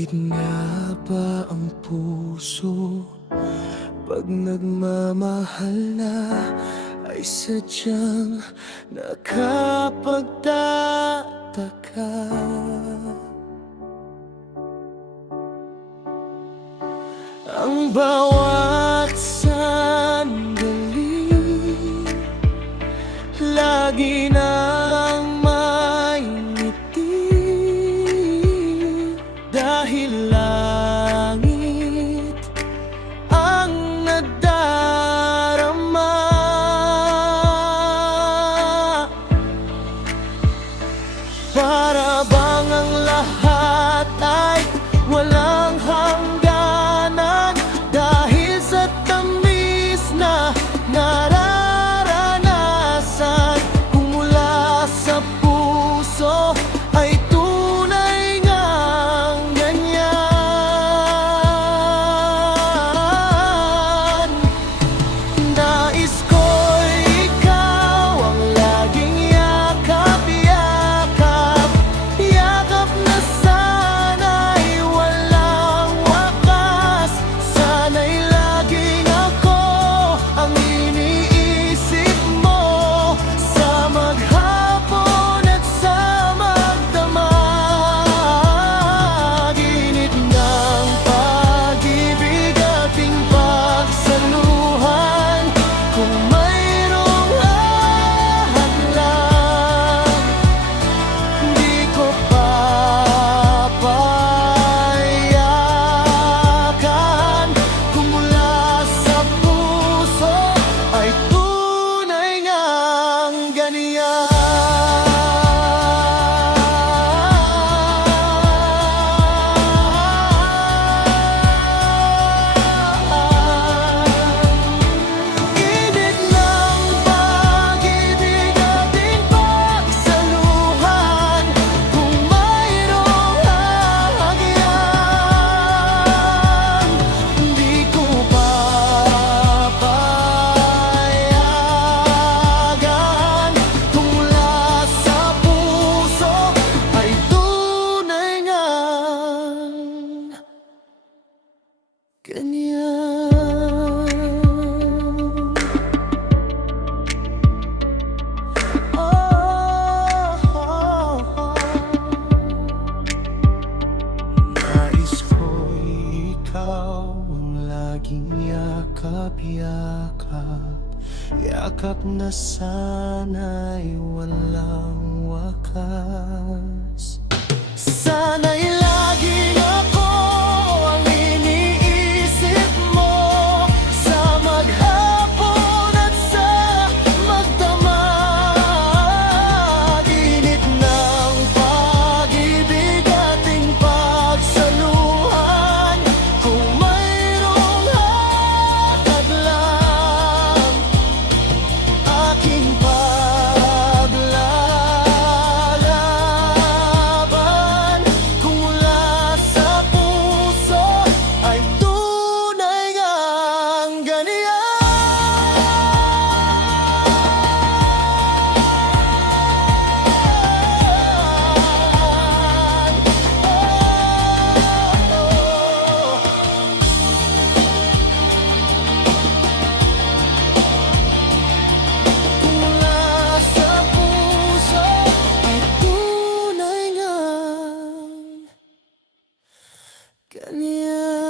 Bakit nga ba ang puso pag nagmamahal na ay sadyang nakapagtataka? Ang bawat sandali lagi nang may ngiti, dahil langit ang nadarama. Para bang ang lahat ay walang hangganan, dahil sa tamis na nararanasan. Kung mula sa puso ay tunay ngang ganyan. Nais ko'y ikaw ang laging yakap-yakap, yakap na sana'y walang wakas. Sana'y laging ako ang iniisip mo, sa maghapon at sa magdamag. Init ng pag-ibig ating pagsaluhan. Kung mayroong hadlang, di ko papayagan. Kung mula sa puso ay tunay ngang ganyan. Init ng pag-ibig ating pagsaluhan. Kung mayroong hahagyan, di ko papayagan. Kung mula sa puso ay tunay ngang ganyan. Nais ko'y ikaw ang laging yakap-yakap, yakap na sana'y walang wakas. Sana'y laging ako ang iniisip mo, sa maghapon at sa magdamag. Init ng pag-ibig ating pagsaluhan. Kung mayroong hadlang, aking paglalaban. Kung mula sa puso ay tunay ngang ganyan.